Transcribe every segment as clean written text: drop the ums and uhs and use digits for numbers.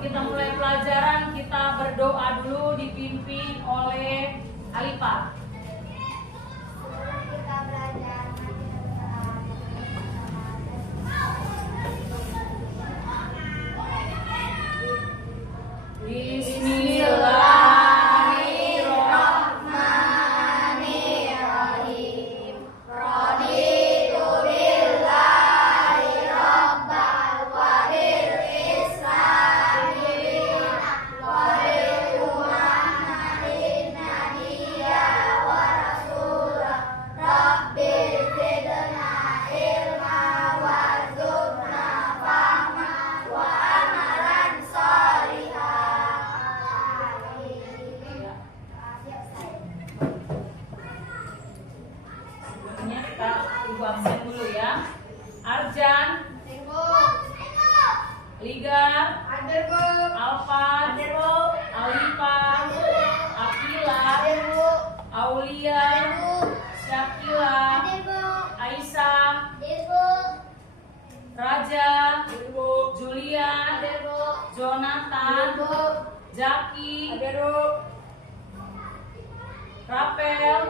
sebelum kita mulai pelajaran, kita berdoa dulu dipimpin oleh Alifa. Sebelum kita belajar, Bismillahirrahmanirrahim. Raditu billahi rabbal wa bil islami wa bi Muhammadin nabiyya wa rasulah. Rabbi zidna ilma warzuqna fahma wa amalan sholihah. Sebelumnya kita ibu absen dulu ya. Arjan, Ligar, Alfa, Alifa, Akila, Aulia, Syakila, Aisyah, Raja, Julian, Jonathan, Jaki, Rapel,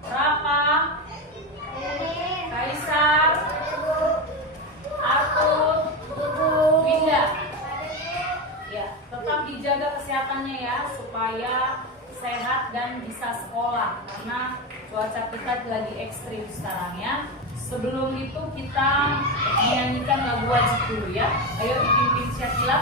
Rafa, Kaisar, Arthur, Winda. Ya, tetap dijaga kesehatannya ya supaya sehat dan bisa sekolah karena cuaca kita lagi ekstrim sekarang ya. Sebelum itu kita menyanyikan lagu wajib dulu ya. Ayo dipimpin Syakila.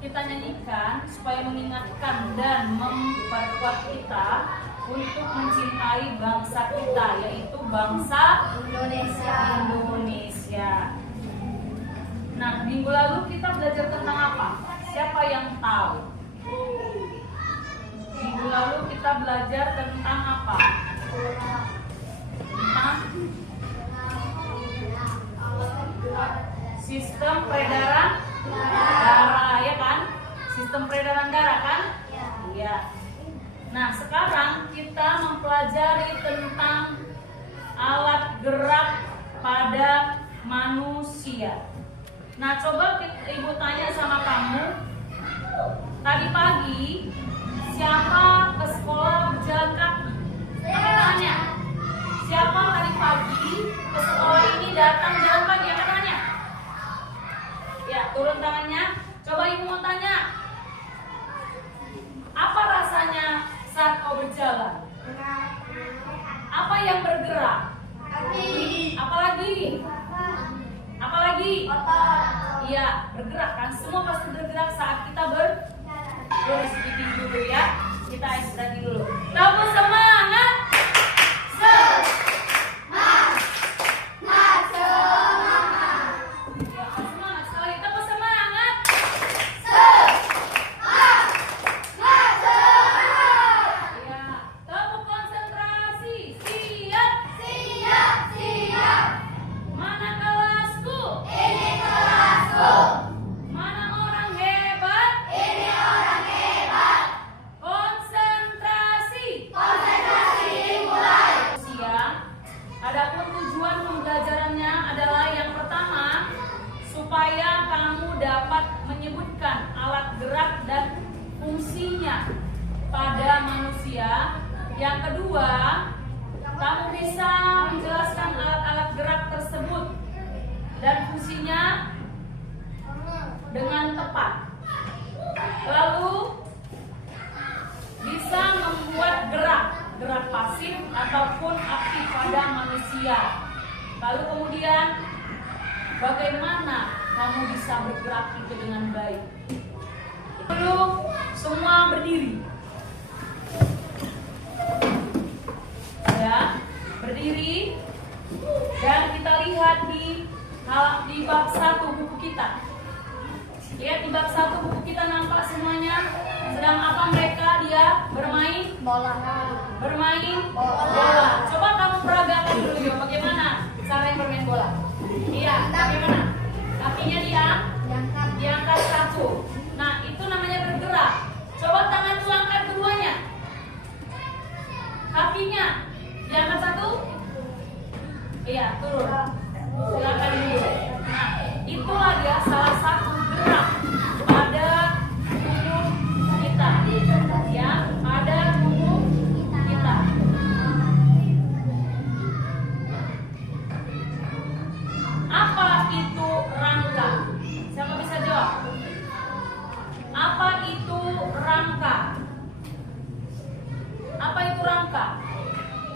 Kita nyanyikan supaya mengingatkan dan memperkuat kita untuk mencintai bangsa kita, yaitu bangsa Indonesia. Nah, minggu lalu kita belajar tentang apa? Siapa yang tahu? Minggu lalu kita belajar tentang apa? Tentang sistem peredaran darah, ya kan? Sistem peredaran darah kan? Iya. Nah, sekarang kita mempelajari tentang alat gerak pada manusia. Nah, coba ibu tanya sama kamu. Tadi pagi siapa ke sekolah berjalan kaki? Apa tanya? Siapa tadi pagi ke sekolah ini datang jalan kaki? Apa tanya? Ya, turun tangannya. Coba ibu mau tanya. Apa rasanya saat kau berjalan? Apa yang bergerak? Apalagi? Iya, bergerak kan? Semua pasti bergerak saat kita beristirahat dulu ya. Kita istirahat dulu. Kamu semangat? Mana orang hebat? Ini orang hebat. Konsentrasi. Lalu kemudian bagaimana kamu bisa bergerak itu dengan baik? Lalu semua berdiri. Ya, berdiri. Dan kita lihat di bab 1 buku kita. Lihat di bab 1 buku kita nampak semuanya sedang apa mereka? Dia bermain Bola. bermain bola. Coba kamu peragakan dulu ya bagaimana cara yang bermain bola. Iya, bagaimana? Kakinya diangkat satu. Nah, itu namanya bergerak. Coba tangan itu angkat keduanya. Kakinya diangkat satu. Iya, turun. Silakan dulu. Nah, itulah dia salah satu gerak pada tubuh kita. Ya, pada tubuh kita. Apa itu rangka? Siapa bisa jawab? Apa itu rangka? Apa itu rangka?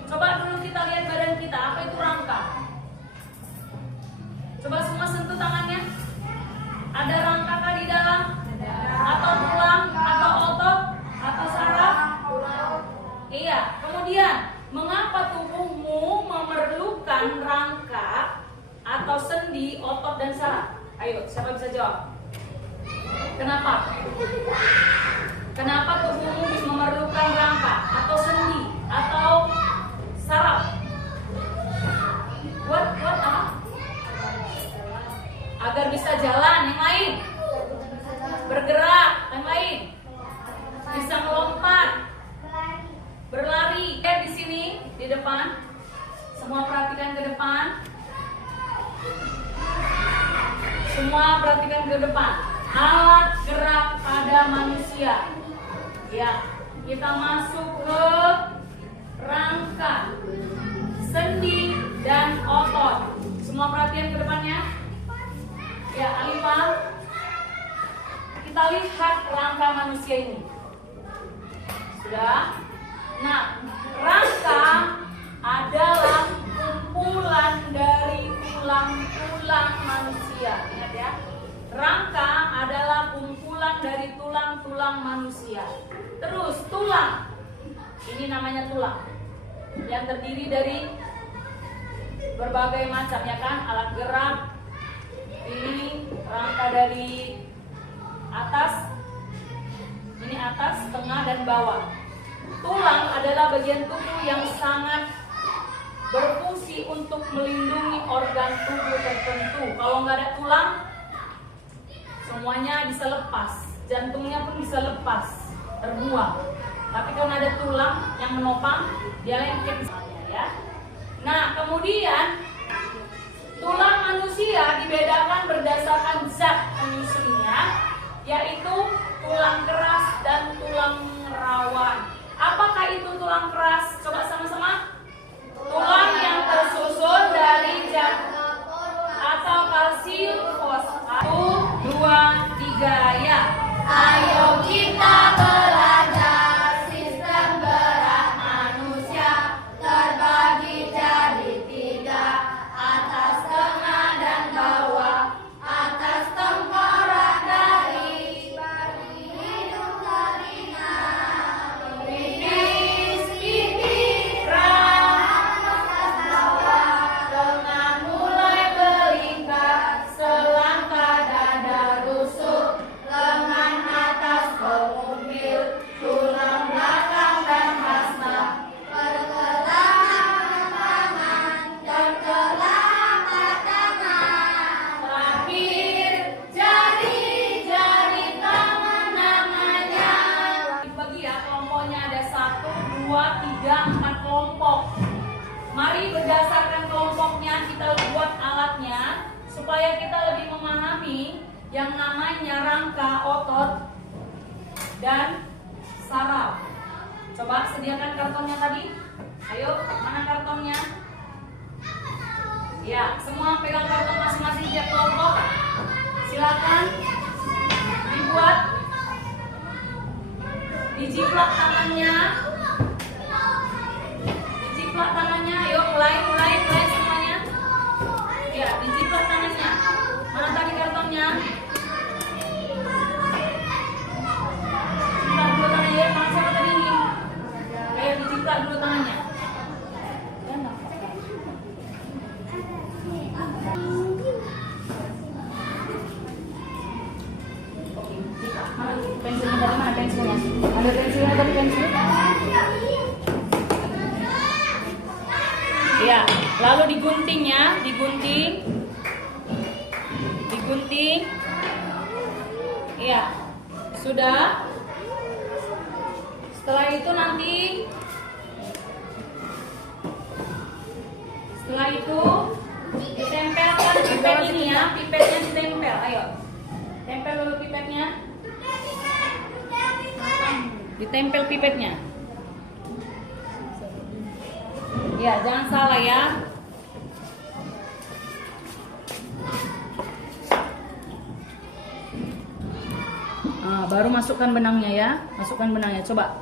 Coba dulu kita lihat badan kita. Apa itu rangka? Coba semua sentuh tangannya. Ada rangka di dalam? Atau tulang? Atau otot? Atau saraf? Iya. Kemudian, mengapa tubuhmu memerlukan rangka atau sendi, otot, dan saraf? Ayo, siapa bisa jawab? Kenapa? Kenapa tubuhmu memerlukan rangka atau sendi atau saraf? Buat apa? Agar bisa jalan. Yang lain? Bergerak. Yang lain? Bisa melompat, berlari. Lihat di sini di depan. Semua perhatikan ke depan. Semua perhatikan ke depan. Alat gerak pada manusia. Ya, kita masuk ke rangka, sendi, dan otot. Semua perhatian ke depannya. Ya, Alifah. Kita lihat rangka manusia ini. Sudah? Nah, rangka adalah kumpulan dari tulang-tulang manusia. Ingat ya. Rangka adalah kumpulan dari tulang-tulang manusia. Terus tulang. Ini namanya tulang. Yang terdiri dari berbagai macam ya kan, alat gerak. Ini rangka dari atas. Ini atas, tengah, dan bawah. Tulang adalah bagian tubuh yang sangat berfungsi untuk melindungi organ tubuh tertentu. Kalau nggak ada tulang, semuanya bisa lepas. Jantungnya pun bisa lepas, terbuang. Tapi kalau ada tulang yang menopang, dia lengket ya. Nah, kemudian tulang manusia dibedakan berdasarkan zat penyusunnya, yaitu tulang keras dan tulang rawan. Apakah itu tulang keras? Coba sama-sama. Tulang yang tersusun dari zat atau kalsium fosfat. 1, 2, 3 ya. Ayo kita belajar sistem gerak manusia terbagi jadi 3, atas, tengah, dan bawah. Atas tengkorak dari hidung telinga, bibis, pipi, rambut, bawah, tengah mulai belingkar, selangkah dada rusuk, lengan atas pengumpil, tulang belakang dan hasta, pergelangan tangan dan telapak tangan. Terakhir, jari-jari tangan namanya. Dibagi ya, kelompoknya ada 1, 2, 3, 4 kelompok. Mari berdasarkan kelompoknya kita buat alatnya supaya kita lebih memahami yang namanya rangka, otot, dan saraf. Coba sediakan kartonnya tadi. Ayo, mana kartonnya? Ya, semua pegang karton masing-masing tiap kelompok. Silakan dibuat. Dijiplak tangannya. Dijiplak tangannya. Ayo, mulai semuanya. Lalu digunting ya, digunting. Iya. Sudah. Setelah itu ditempelkan pipet ini ya, pipetnya ditempel. Ayo. Tempel dulu pipetnya. Ditempel pipetnya. Ya, jangan salah ya. Nah, baru masukkan benangnya ya. Masukkan benangnya. Coba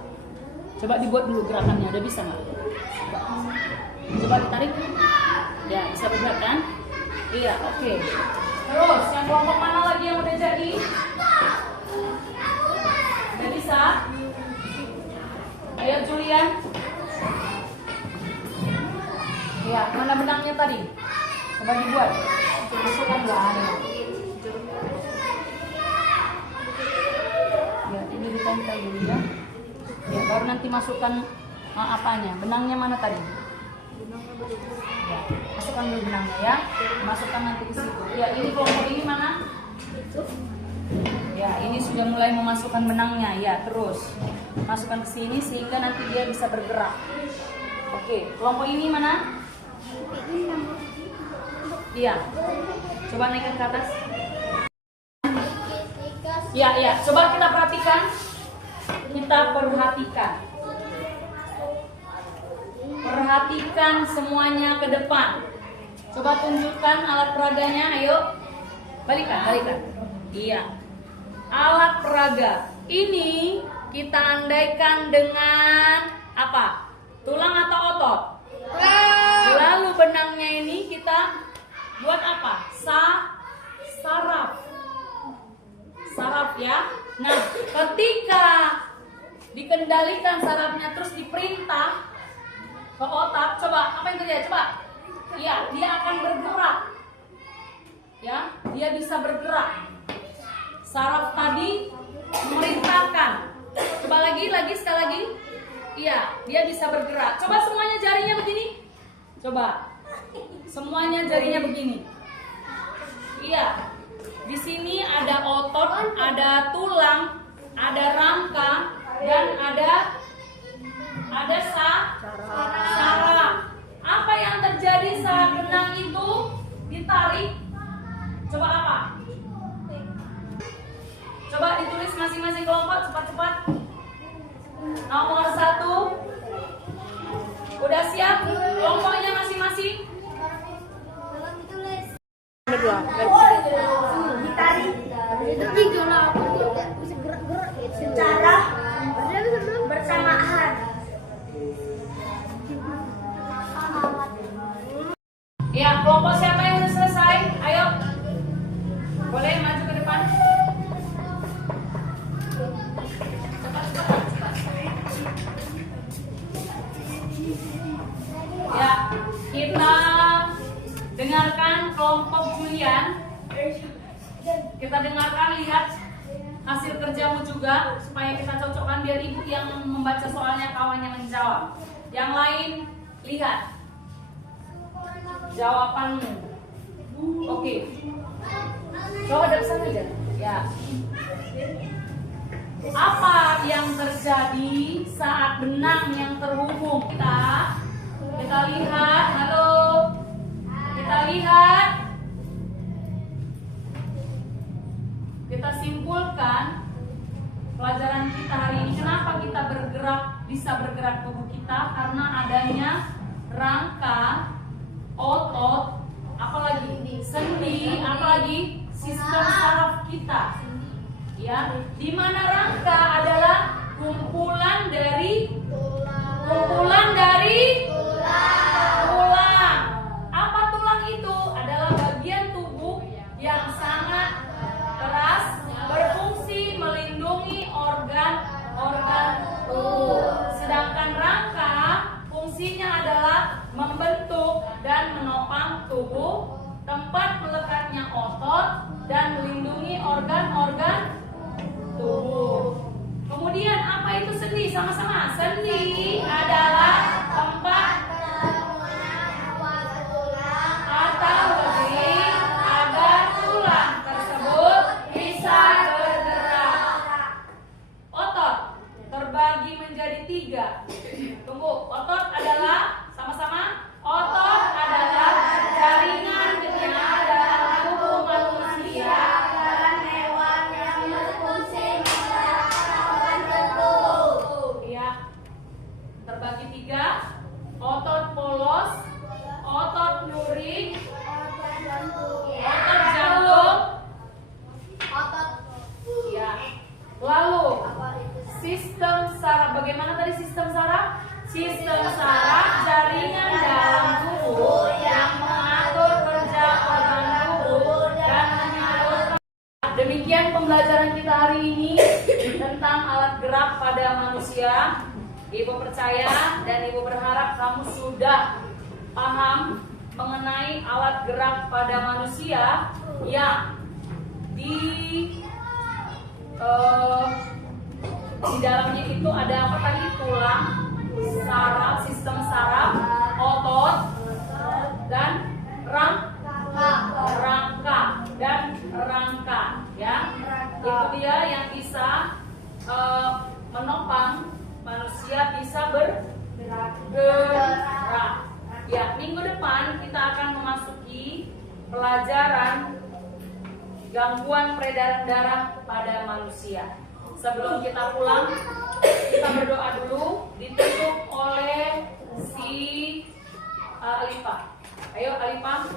dibuat dulu gerakannya. Udah bisa nggak? Coba ditarik. Ya, bisa bergerak kan? Iya, oke. Terus, yang kelompok mana lagi yang udah jadi? Udah bisa? Ayo Julian. Ya, mana benangnya tadi? Coba dibuat. Masukkan nggak ada. Ya, ini ditempel dulu ya. Ya, baru nanti masukkan apanya? Benangnya mana tadi? Ya, masukkan dulu benangnya ya. Masukkan nanti ke situ. Ya, ini kelompok ini mana? Ya, ini sudah mulai memasukkan benangnya. Ya, terus masukkan ke sini sehingga nanti dia bisa bergerak. Oke, kelompok ini mana? Iya. Coba naikkan ke atas. Ya. Coba kita perhatikan. Perhatikan semuanya ke depan. Coba tunjukkan alat peraganya. Ayo. Balikan. Iya. Alat peraga. Ini kita andaikan dengan apa? Tulang atau otot? Lalu benangnya ini kita buat apa? Saraf ya. Nah, ketika dikendalikan sarafnya terus diperintah ke otak, coba apa yang terjadi? Coba. Iya, dia akan bergerak. Ya, dia bisa bergerak. Saraf tadi memerintahkan. Coba lagi sekali lagi. Iya, dia bisa bergerak. Coba semuanya jarinya begini. Coba. Semuanya jarinya begini. Iya. Di sini ada otot, ada tulang, ada rangka, dan ada saraf. Apa yang terjadi saat benang itu ditarik? Coba apa? Coba ditulis masing-masing kelompok cepat-cepat. Nomor 1. Udah siap? Kelompoknya masing-masing? Berdua. Ditarik. Itu digerak. Bisa gerak-gerak secara bersamaan. Ya, kelompok siapa yang sudah selesai? Ayo. Boleh maju ke depan. Ya, kita dengarkan kelompok Julian. Kita dengarkan, lihat hasil kerjamu juga supaya kita cocokkan biar ibu yang membaca soalnya, kawan yang menjawab. Yang lain lihat jawabanmu. Oke. Coba dari sana aja. Ya. Apa yang terjadi saat benang yang terhubung? Kita lihat. Halo. Kita lihat. Kita simpulkan pelajaran kita hari ini. Kenapa kita bisa bergerak tubuh kita? Karena adanya rangka, otot, apalagi sendi, apalagi sistem saraf kita. Ya, di mana rangka adalah kumpulan dari tulang. Apa tulang itu? Adalah bagian tubuh yang sangat keras, berfungsi melindungi organ-organ tubuh. Sedangkan rangka fungsinya adalah membentuk dan menopang tubuh, tempat melekatnya otot, dan melindungi organ-organ tubuh. Kemudian apa itu sendi? Sama-sama. Sendi adalah tempat pembelajaran kita hari ini tentang alat gerak pada manusia. Ibu percaya dan ibu berharap kamu sudah paham mengenai alat gerak pada manusia yang di dalamnya itu ada apa tadi? Tulang, saraf, sistem saraf, otot, dan rangka ya. Itu dia yang bisa menopang manusia bisa bergerak. Ya, minggu depan kita akan memasuki pelajaran gangguan peredaran darah pada manusia. Sebelum kita pulang, kita berdoa dulu, ditutup oleh si Alifah. Ayo Alifah.